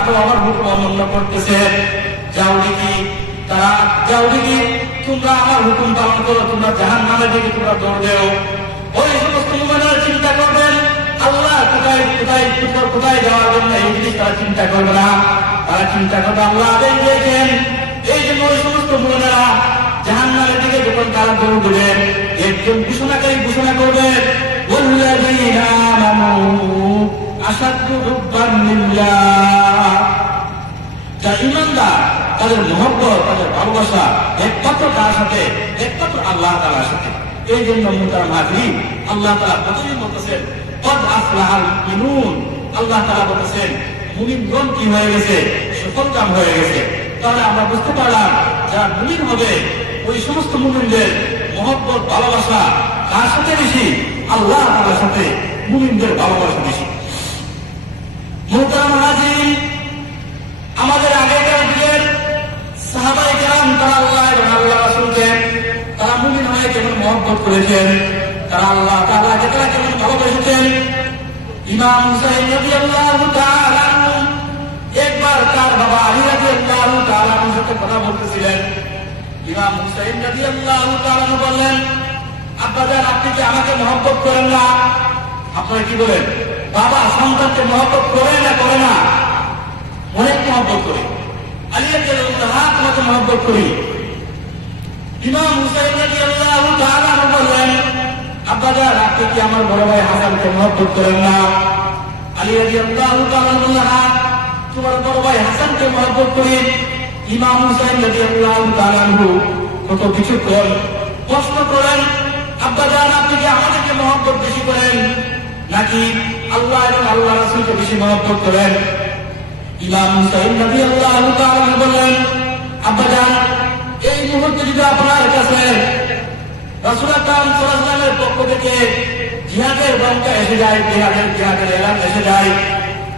মাত্র আমার হুকুম অমান্য করতেছে, যাও দেখি তারা, যাও দেখি তোমরা আমার হুকুম পালন করো, তোমরা জাহান্নামের দিকে তোমরা দৌড় দেও। ওই সমস্ত মুমিনরা চিন্তা করবেন আল্লাহ কোথায় কোথায় কোথায় যাওয়ার জন্য, এই জিনিস তারা চিন্তা করবে না। তারা চিন্তা করবে আল্লাহ আদেশ দিয়েছেন। এই জন্য ওই সমস্ত মুমিনরা জাহান্নামের দিকে যখন তারা দৌড় দেবেন, একজন ঘোষণাকারী ঘোষণা করবেন ওয়াল্লাযীনা আমানু আশাদ্দু হুব্বান লিল্লাহ। যারা ঈমানদার তাদের মহব্বত, তাদের ভালোবাসা একমাত্র কার সাথে? একমাত্র আল্লাহ তাআলার সাথে। এই জন্য মুহতারাম হাজিরিন, আল্লাহ তাআলা প্রথমেই বলতেছেন কদ আফলাহাল মুমিনুন। আল্লাহ তাআলা বলতেছেন মুমিনগণ কি হয়ে গেছে? সফলকাম হয়ে গেছে। তাহলে আমরা বুঝতে পারলাম যারা মুমিন হবে ওই সমস্ত মুমিনদের মহব্বত ভালোবাসা কার সাথে বেশি? আল্লাহ তাআলার সাথে মুমিনদের ভালোবাসা বেশি। মুহতারাম হাজিরিন, আমাদের আগেকার যুগের সাহাবায়ে কেরাম তারা আল্লাহ এবং আল্লাহ রাসূলকে তারা মুমিন হয়ে কেমন মহব্বত করেছেন, তারা আল্লাহ তাআলাকে তারা কেমন ভালোবেসেছেন। ইমাম হুসাইন রাদিয়াল্লাহু তাআলা আনহু একবার তার বাবা আলী রাদিয়াল্লাহু তাআলা আনহুর সাথে কথা বলতেছিলেন। ইমাম হুসাইন রাদিয়াল্লাহু তাআলা আনহু বললেন, আব্বাজান আপনি কি আমাকে মহব্বত করেন না? আপনারা কি বলেন? বাবা সন্তানকে মহব্বত করে না করে না? অনেক মহব্বত করে। আলী রাদিয়াল্লাহু তাআলা তোমাকে মহব্বত করি। ইমাম হুসাইন রাদিয়াল্লাহু তাআলা আনহু বললেন, আব্বাজান আপনি কি আমার বড় ভাই হাসানকে মহব্বত করেন না? আলী রাদিয়াল্লাহু তাআলা বললেন, হ্যাঁ তোমার বড় ভাই হাসানকে মহব্বত করি। ইমাম হুসাইন রাদিয়াল্লাহু তাআলা আনহু কত কিছুক্ষণ প্রশ্ন করেন, আব্বাজান আপনি কি আমাদেরকে মহব্বত বেশি করেন নাকি আল্লাহ এবং আল্লাহ রাসূলকে বেশি মহব্বত করেন? ইমাম হুসাইন রাদিয়াল্লাহু তাআলা বললেন, আব্বাজান এই মুহূর্তে যদি আপনার কাছে রাসূল আকরাম সাল্লাল্লাহু আলাইহি ওয়াসাল্লামের পক্ষ থেকে জিহাদের বার্তা এসে যায়, জিহাদের এলান এসে যায়,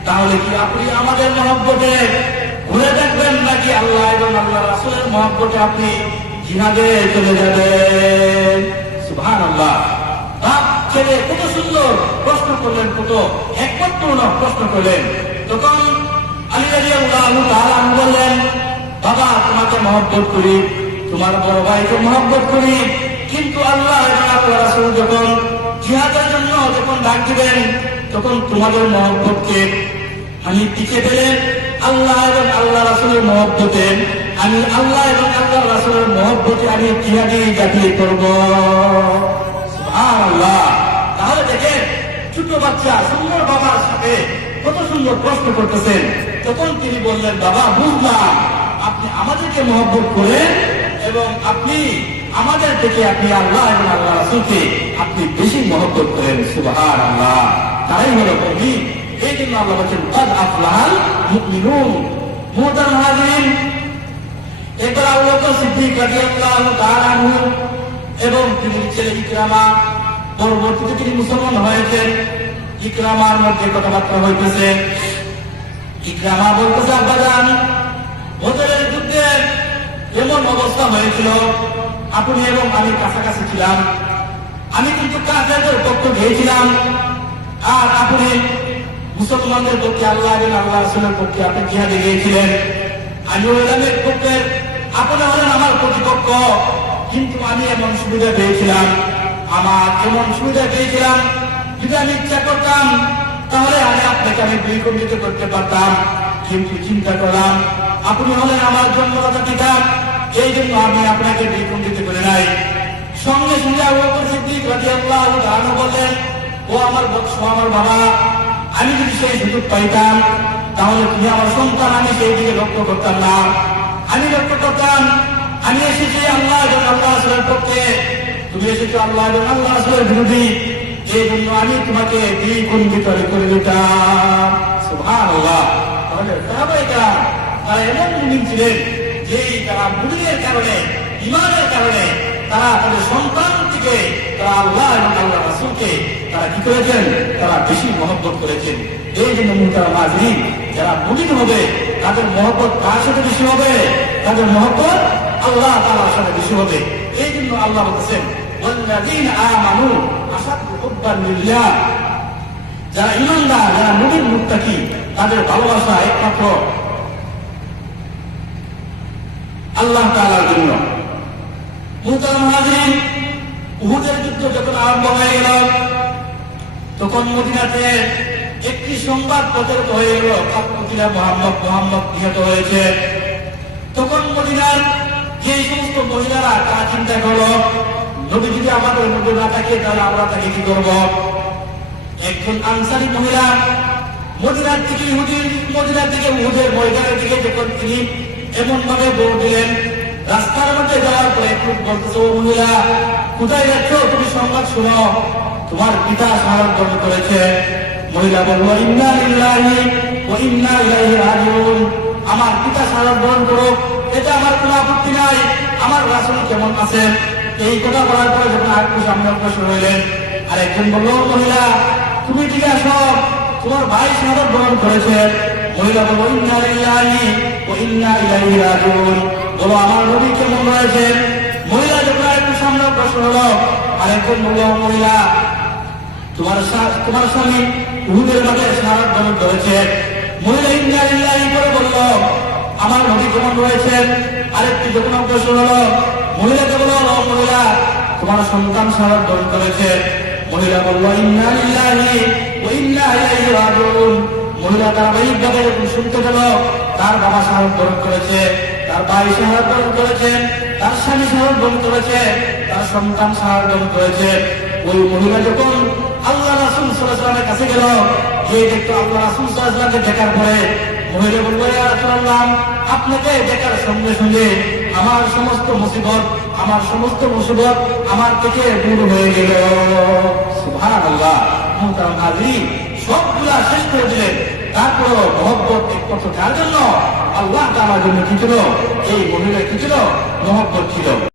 তাহলে কি আপনি আমাদের মহব্বতে ঘুরে দেখবেন নাকি আল্লাহ এবং আল্লাহ রাসূলের মহব্বতে আপনি জিহাদে চলে যাবেন? সুবহানাল্লাহ। বাপ ছেলে কত সুন্দর প্রশ্ন করলেন, কত হিকমতপূর্ণ প্রশ্ন করলেন। তখন আলী রাদিয়াল্লাহু তাআলা বললেন, বাবা তোমাকে মহব্বত করি, তোমার বড় ভাইকে মহব্বত করি, কিন্তু আল্লাহ এবং আল্লাহ রাসূল যখন জিহাদের জন্য যখন ডাক দিবেন তখন তোমাদের মহব্বতকে আমি টিকে পেলে আল্লাহ এবং আল্লাহ রাসূলের মহব্বতে আমি আল্লাহ এবং আল্লাহ রাসূলের মহব্বতে আমি জিহাদি জাতি করব। সুবহানাল্লাহ। তাহলে দেখেন ছোট বাচ্চা সুন্দর বাবার সাথে কত সুন্দর প্রশ্ন করতেছেন। তখন তিনি বললেন, বাবা বুঝলাম আপনি আমাদেরকে মহব্বত করেন এবং আপনি আমাদের থেকে আপনি আল্লাহ এবং আল্লাহ রাসূলকে আপনি বেশি মহব্বত করেন। সুবহানাল্লাহ। তাই হলো মুমিন। এই জন্য আল্লাহ বলেন কদ আফলাহাল মুমিনুন। মুহতারাম হাজিরিন, একবার আবু বকর সিদ্দিক রাদিয়াল্লাহু তাআলা আনহু এবং তিনি ছেলে ইকরামা পরবর্তীতে তিনি মুসলমান হয়েছেন। ইকরামার মধ্যে কথাবার্তা হইতেছে। ইকরামা বলতেছে, আব্বাজান বদরের যুদ্ধে এমন অবস্থা হয়েছিল আপনি এবং আমি কাছাকাছি ছিলাম। আমি কিন্তু কাফেরদের পক্ষ গিয়েছিলাম আর আপনি মুসলমানদের পক্ষে আল্লাহ এবং আল্লাহ রাসূলের পক্ষে আপনি জিহাদে গিয়েছিলেন। আমি ওইলামের পক্ষে, আপনি হলেন আমার প্রতিপক্ষ। কিন্তু আমি এমন সুবিধা পেয়েছিলাম, যদি আমি ইচ্ছা করতাম তাহলে আপনাকে আমি দ্বিগুণিত করতে পারতাম। কিন্তু চিন্তা করলাম আপনি হলেন আমার জন্মদাতা পিতা, এই জন্য আমি আপনাকে দ্বিগুণিত করে নাই। সঙ্গে সঙ্গে আবু বকর সিদ্দিক রাদিয়াল্লাহু তাআলা বললেন, ও আমার বৎস, আমার বাবা, আমি যদি সেই সুযোগ পাইতাম তাহলে তুমি আমার সন্তান, আমি সেই দিকে লক্ষ্য করতাম না। আমি লক্ষ্য করতাম আমি এসেছি আল্লাহ এবং আল্লাহ রাসূলের পক্ষে, তুমি এসেছো আল্লাহ এবং আল্লাহ রাসূলের বিরোধী, এই জন্য আমি তোমাকে দ্বিগুণিত করে দিতাম। সুবহানাল্লাহ। তাহলে সাহাবায়ে কেরাম তারা এমন মুমিন ছিলেন যে তারা মুমিনের কারণে, ঈমানের কারণে তারা তাদের সন্তান থেকে তারা আল্লাহ এবং আল্লাহ রাসূলকে তারা কি করেছেন? তারা বেশি মহব্বত করেছেন। এই জন্য মুহতারাম হাজিরিন, যারা মুমিন হবে তাদের মহব্বত কার সাথে বেশি হবে? তাদের মহব্বত আল্লাহ তাআলার সাথে বেশি হবে। এই জন্য আল্লাহ বলেছেন ওয়াল্লাযীনা আমানু আশাদ্দু হুব্বান লিল্লাহ। যারা ঈমানদার, যারা মুমিন মুত্তাকি তাদের ভালোবাসা একমাত্র আল্লাহ তাআলার জন্য। মুহতারাম হাজিরিন, উহুদের যুদ্ধ যখন আরম্ভ হয়ে গেল, তখন মদিনাতে একটি সংবাদ প্রচারিত হয়ে গেল, মুহাম্মদ নিহত হয়েছে। তখন মদিনার যে সমস্ত মহিলারা তারা চিন্তা করলো, নবী যদি আমাদের মধ্যে না থাকে তাহলে আমরা তাকে কি করব? একজন আনসারী মহিলা মদিনার থেকে উহুদের ময়দানের দিকে যখন তিনি এমন ভাবে দৌড় দিলেন, রাস্তার মধ্যে যাওয়ার পরে বলতেছে, ও মহিলা কোথায় যাচ্ছ? তুমি সংবাদ শুনো, তোমার পিতা শাহাদাত বরণ করেছে। মহিলা বলল, ইন্না লিল্লাহি ওয়া ইন্না ইলাইহি রাজিউন। আমার পিতা শাহাদাত বরণ করো, এটা আমার কোনো আপত্তি নাই। আমার রাসূল কেমন আছেন? এই কথা বলার পরে যখন আরেকটু সামনে অগ্রসর হইলেন, আরেকজন বলল, মহিলা তুমি ঠিক আছো, তোমার ভাই শাহাদাত বরণ করেছে। মহিলা বলল, ইন্না লিল্লাহি ওয়া ইন্না ইলাইহি রাজিউন। বলো আমার নবী কেমন রয়েছেন? মহিলা যখন আরেকটু সামনে অগ্রসর হলো, আরেকজন বলল, মহিলা তোমার স্বামী উহুদের মাঠে শাহাদাত বরণ করেছে। মহিলা ইন্না লিল্লাহি করে বলল, আমার নবী কেমন রয়েছেন? আরেকটি যখন অগ্রসর হলো, মহিলাকে বলল, মহিলা তোমার সন্তান শাহাদাত বরণ করেছে। মহিলা বলল, ইন্না লিল্লাহি ওয়া ইন্না ইলাইহি রাজিউন। মহিলা ধারাবাহিকভাবে যখন শুনতে পেল তার বাবা শাহাদাত বরণ করেছে, তার ভাই শাহাদাত বরণ করেছেন, তার স্বামী শাহাদাত বরণ করেছে, তার সন্তান শাহাদাত বরণ করেছে, ওই মহিলা যখন আল্লাহ রাসূল সাল্লাল্লাহু আলাইহি ওয়াসাল্লামের কাছে গেল, গিয়ে দেখতো আল্লাহ রাসূল সাল্লাল্লাহু আলাইহি ওয়াসাল্লামকে দেখার পরে মহিলা বলল, ইয়া রাসূলুল্লাহ, আপনাকে দেখার সঙ্গে সঙ্গে আমার সমস্ত মুসিবত আমার থেকে দূর হয়ে গেল। সুবহানাল্লাহ। মুহতারাম হাজিরিন, সবগুলা শেষ করে দিলেন, তারপরও মহব্বত একমাত্র কার জন্য? আল্লাহ তাআলার জন্য। কি ছিল এই মহিলা? কি ছিল? মহব্বত ছিল।